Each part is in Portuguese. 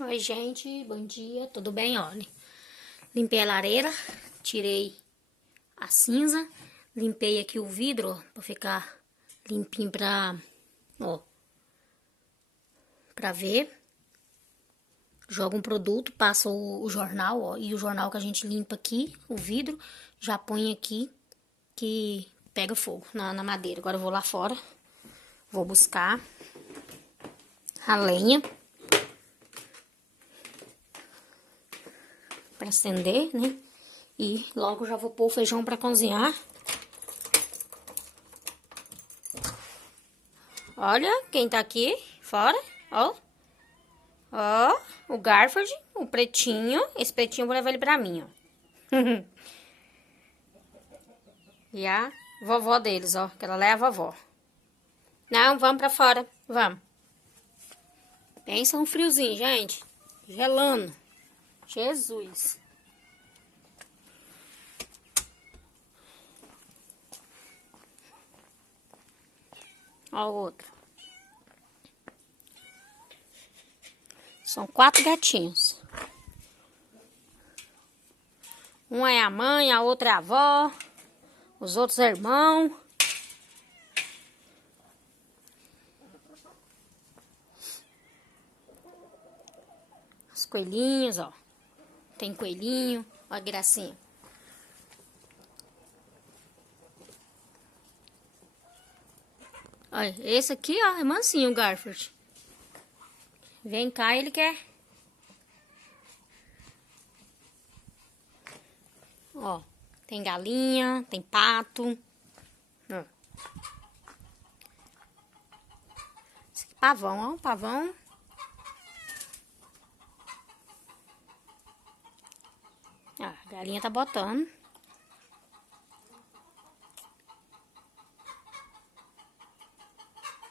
Oi, gente, bom dia, tudo bem? Olha, limpei a lareira, tirei a cinza, limpei aqui o vidro, ó, pra ficar limpinho pra ver. Joga um produto, passa o jornal, ó, e o jornal que a gente limpa aqui, o vidro, já põe aqui que pega fogo na madeira. Agora eu vou lá fora, vou buscar a lenha pra acender, né? E logo já vou pôr o feijão pra cozinhar. Olha quem tá aqui fora, ó. Ó, o Garfield, o pretinho. Esse pretinho eu vou levar ele pra mim, ó. E a vovó deles, ó, que ela leva a vovó. Não, vamos pra fora, vamos. Pensa um friozinho, gente. Gelando. Jesus. Ó o outro. São 4 gatinhos. Um é a mãe, a outra é a avó. Os outros é irmão. Os coelhinhos, ó. Tem coelhinho. Ó a gracinha. Olha, esse aqui, ó, é mansinho, o Garfield. Vem cá, ele quer. Ó, tem galinha, tem pato. Ó. Esse aqui, pavão, ó, pavão. Ó, a galinha tá botando.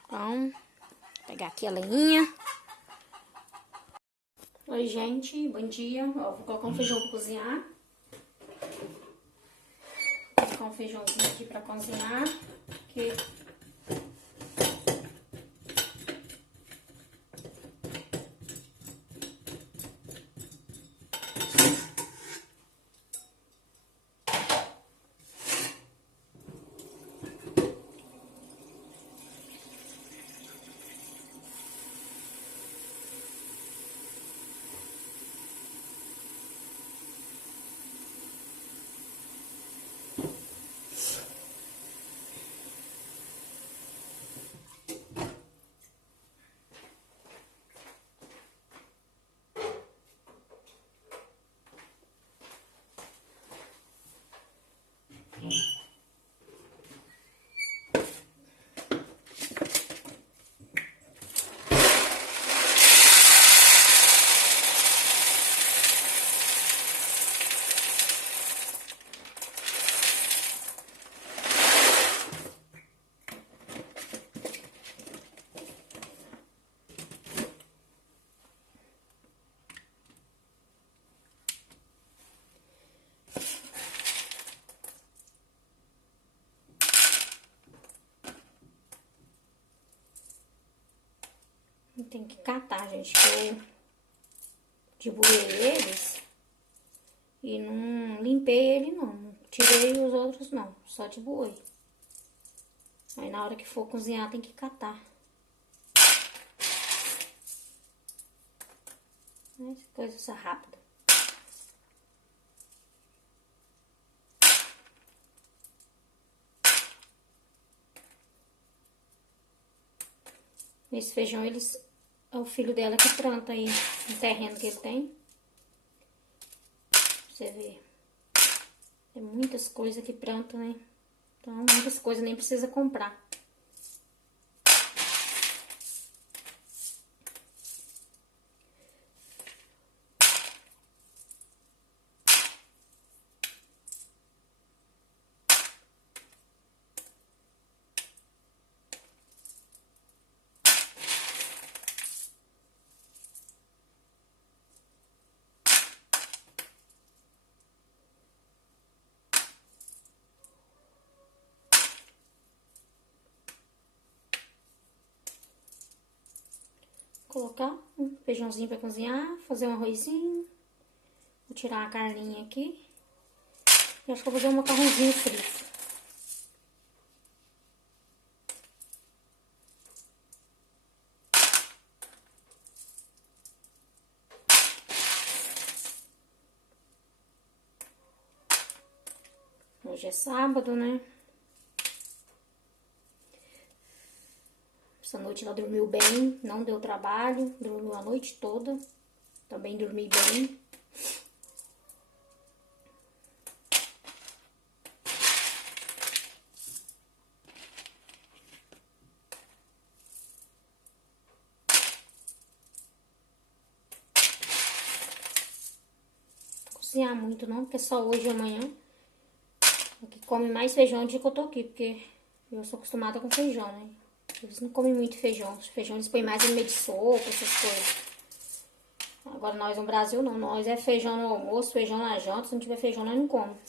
Então, vou pegar aqui a lenha. Oi, gente, bom dia. Ó, vou colocar um feijão pra cozinhar. Vou colocar um feijãozinho aqui pra cozinhar. Que tem que catar, gente, que eu debuei eles e não limpei ele, não. Não tirei os outros, não. Só debuei. Aí, na hora que for cozinhar, tem que catar. Coisa rápida. Esse feijão, é o filho dela que planta aí no terreno que ele tem. Pra você ver. Tem muitas coisas que planta, né? Então, muitas coisas nem precisa comprar. colocar um feijãozinho pra cozinhar, fazer um arrozinho. Vou tirar a carninha aqui. E acho que eu vou fazer um macarrãozinho frito. Hoje é sábado, né? Essa noite ela dormiu bem, não deu trabalho, dormiu a noite toda. Também dormi bem. Não cozinhar muito não, porque só hoje e amanhã. Aqui come mais feijão do que eu tô aqui, porque eu sou acostumada com feijão, né? Eles não comem muito feijão. Feijão eles põem mais no meio de sopa, essas coisas. Agora nós no Brasil não. Nós é feijão no almoço, feijão na janta. Se não tiver feijão, nós não comemos.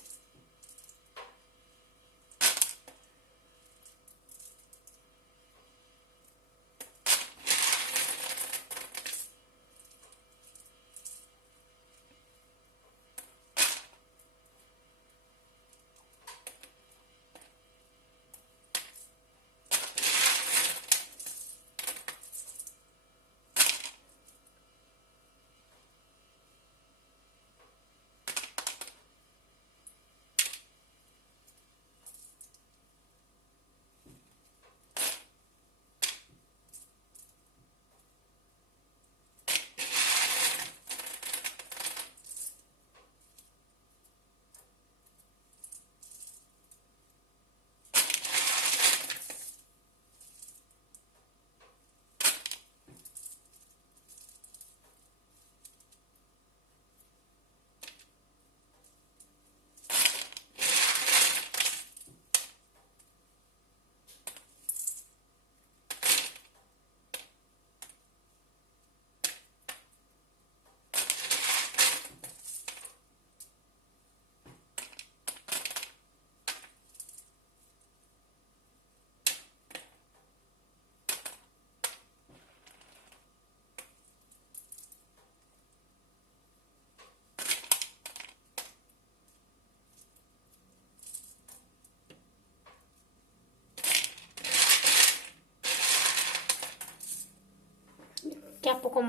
Daqui a pouco eu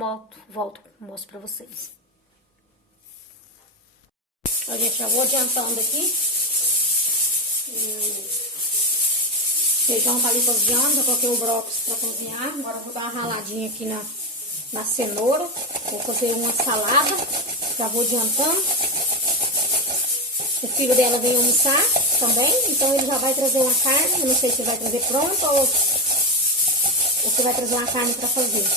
volto e mostro pra vocês. Ó, gente, já vou adiantando aqui. O feijão tá ali cozinhando, já coloquei o brócolis pra cozinhar. Agora eu vou dar uma raladinha aqui na cenoura. Vou fazer uma salada. Já vou adiantando. O filho dela veio almoçar também, então ele já vai trazer uma carne. Eu não sei se vai trazer pronta ou se vai trazer uma carne pra fazer.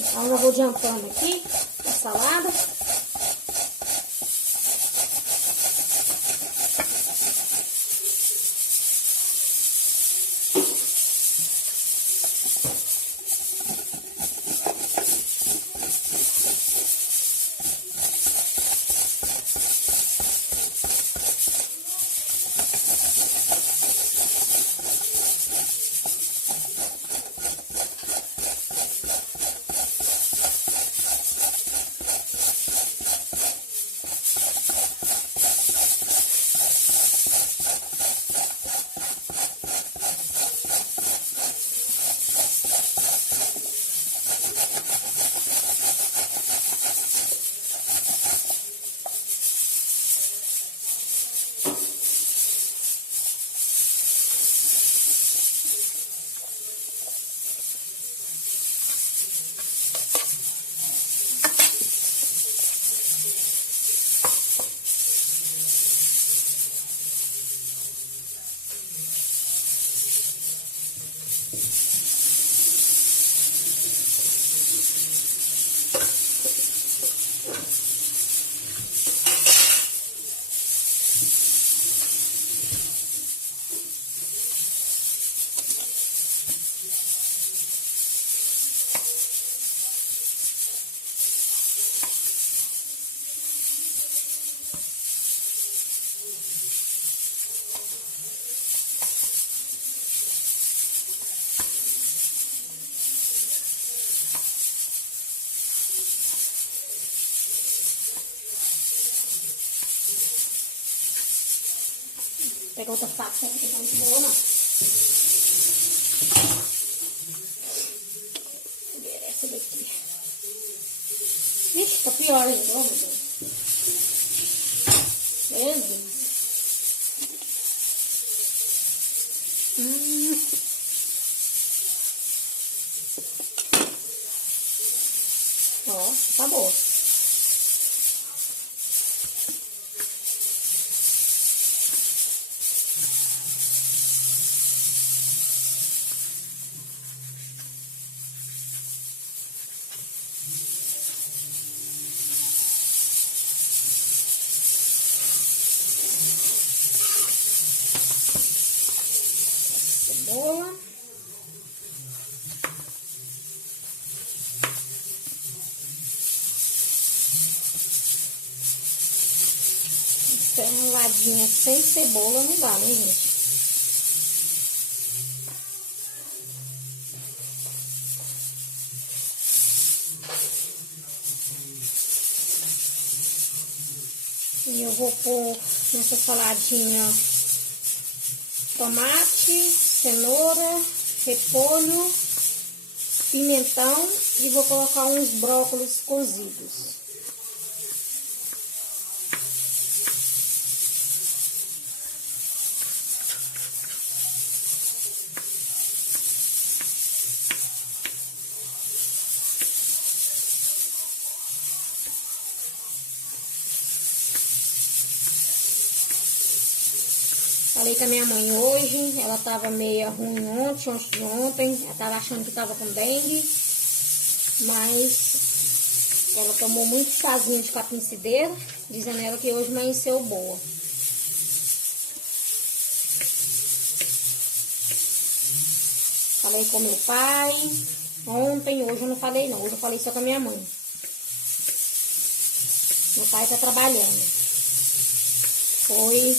Então, eu já vou adiantando aqui a salada. pegar outra faca, não tá muito boa, não. Vou ver essa daqui. Vixe, tá pior ainda, ó, meu Deus. Jesus. Ó, tá boa. Cebola. Enroladinha sem cebola não dá, né, gente? E eu vou pôr nessa saladinha tomate, cenoura, repolho, pimentão e vou colocar uns brócolis cozidos. Falei com a minha mãe hoje, ela tava meio ruim ontem, antes de ontem, ela tava achando que tava com dengue, mas ela tomou muito chazinho de capim-cideira, dizendo ela que hoje amanheceu boa. Falei com meu pai ontem, hoje eu não falei não, hoje eu falei só com a minha mãe. Meu pai tá trabalhando. Foi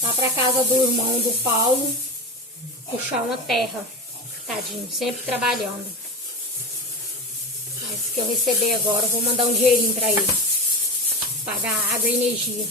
lá pra casa do irmão do Paulo, puxar uma terra, tadinho, sempre trabalhando. Mas que eu receber agora, eu vou mandar um dinheirinho pra ele, pagar água e energia.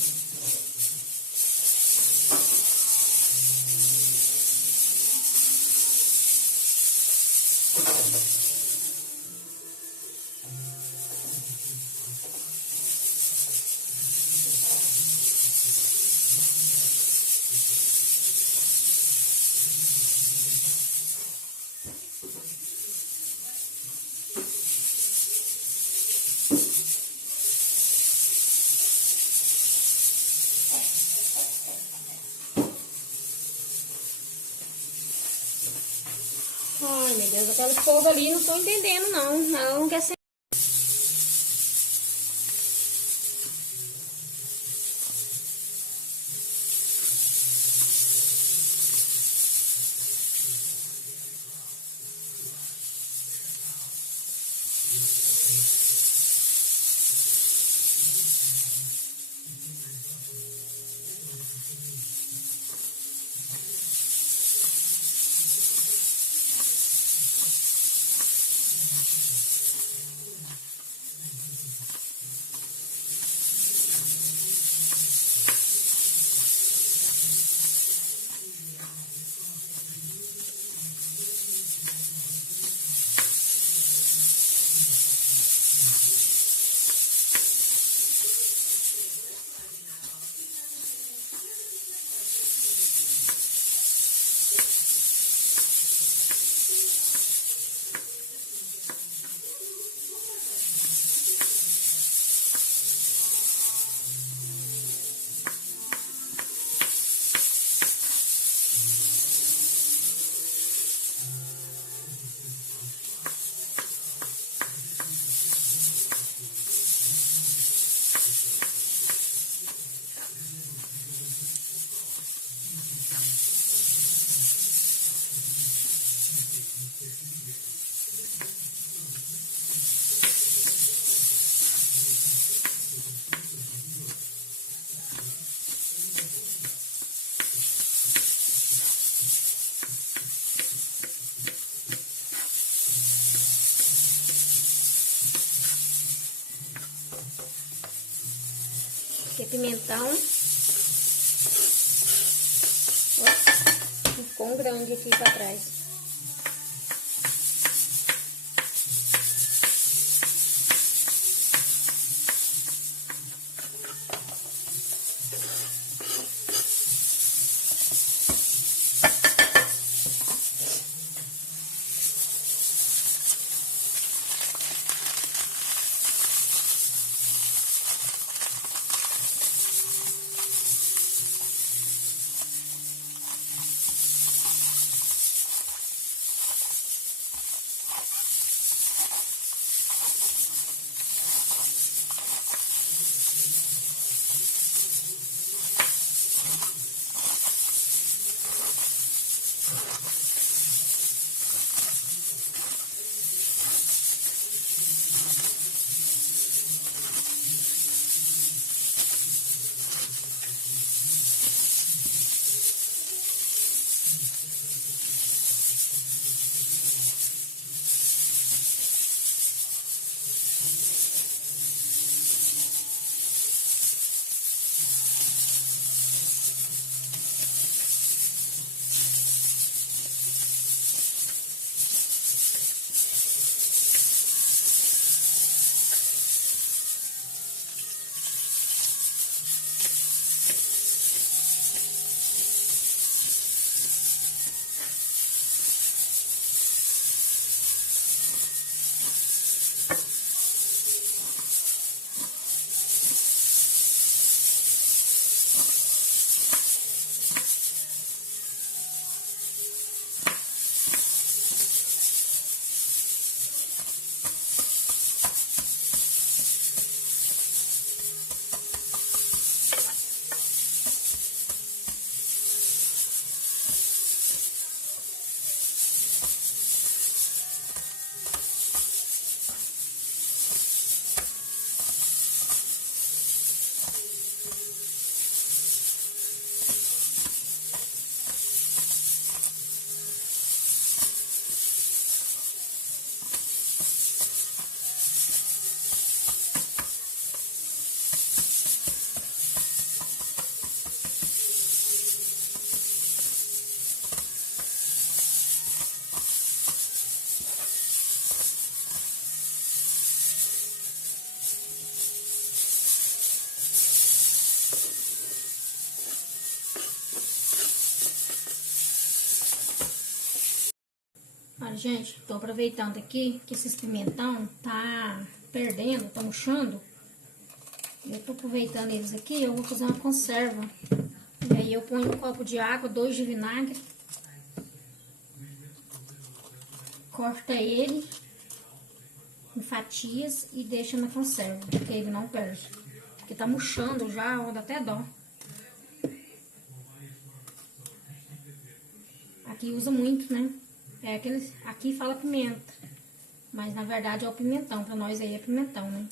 Ai, meu Deus, aquela povo ali não tô entendendo, não. Ela não quer ser. Aqui é pimentão. grande aqui pra trás. Olha, gente, tô aproveitando aqui que esse pimentão tá perdendo, tá murchando. Eu tô aproveitando eles aqui, eu vou fazer uma conserva. E aí eu ponho um copo de água, 2 de vinagre. Corta ele em fatias e deixa na conserva, porque ele não perde. Porque tá murchando já, ó, dá até dó. Aqui usa muito, né? É aqueles, aqui fala pimenta, mas na verdade é o pimentão, pra nós aí é pimentão, né?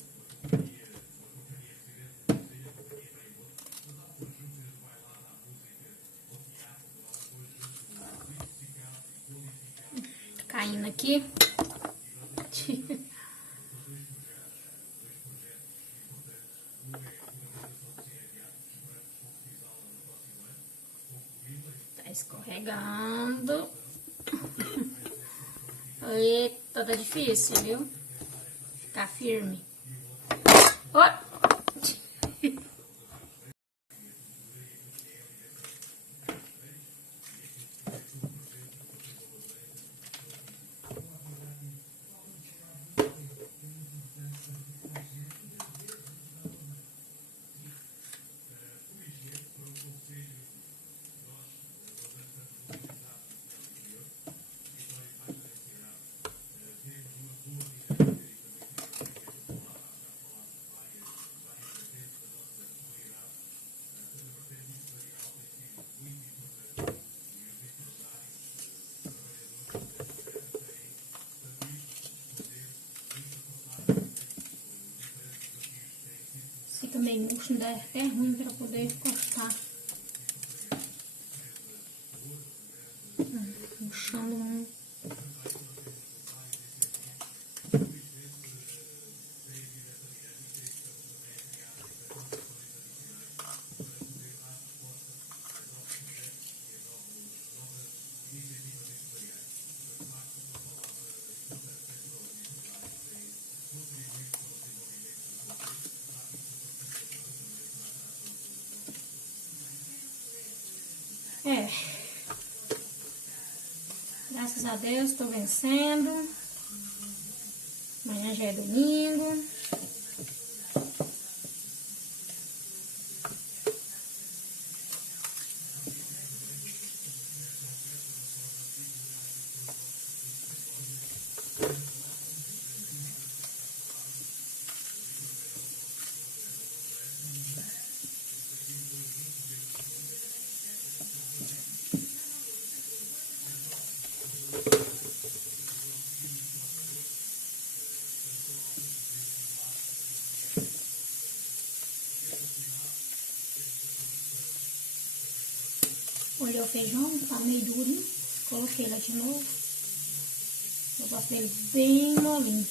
Caindo aqui. Tá escorregando. Eita, tá difícil, viu? Ficar firme. Ó! Fica meio murcho, ainda é até ruim pra poder cortar. Murchando muito. Graças a Deus, tô vencendo. Amanhã já é domingo. Olhei o feijão, tá meio durinho. Coloquei lá de novo. Eu gosto dele bem molinho.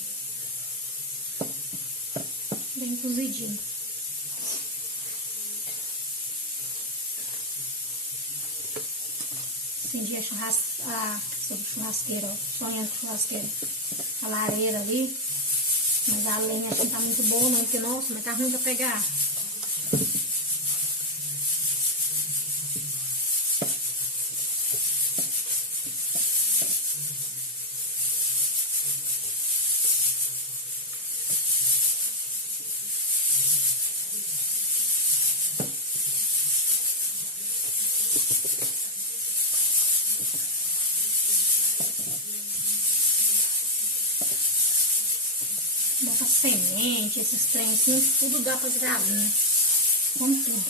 Bem cozidinho. Acendi a churrasqueira, ó. Sonhando com churrasqueira. A lareira ali. Mas a lenha assim tá muito boa não, porque nossa, mas tá ruim pra pegar. Bota semente, esses trem assim, tudo dá pras galinhas. Com tudo.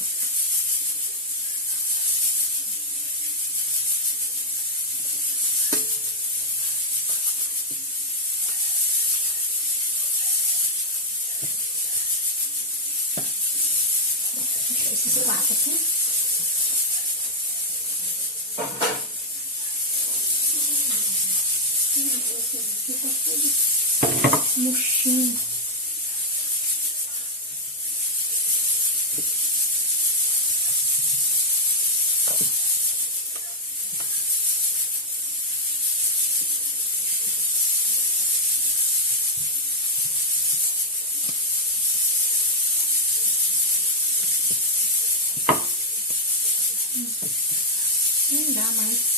Esses quatro aqui. Fica tudo murchinho. Não dá mais.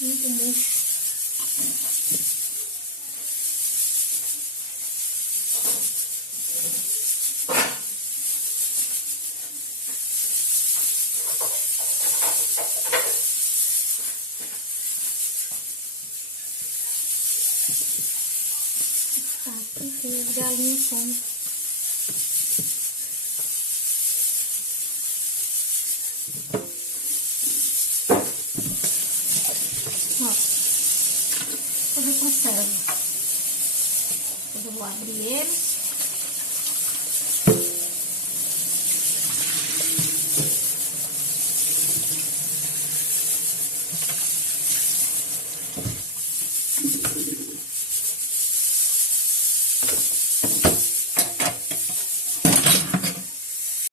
Muito murcho. Tá, porque as galinhas comem. Ó, fazer conserva. Eu vou abrir eles.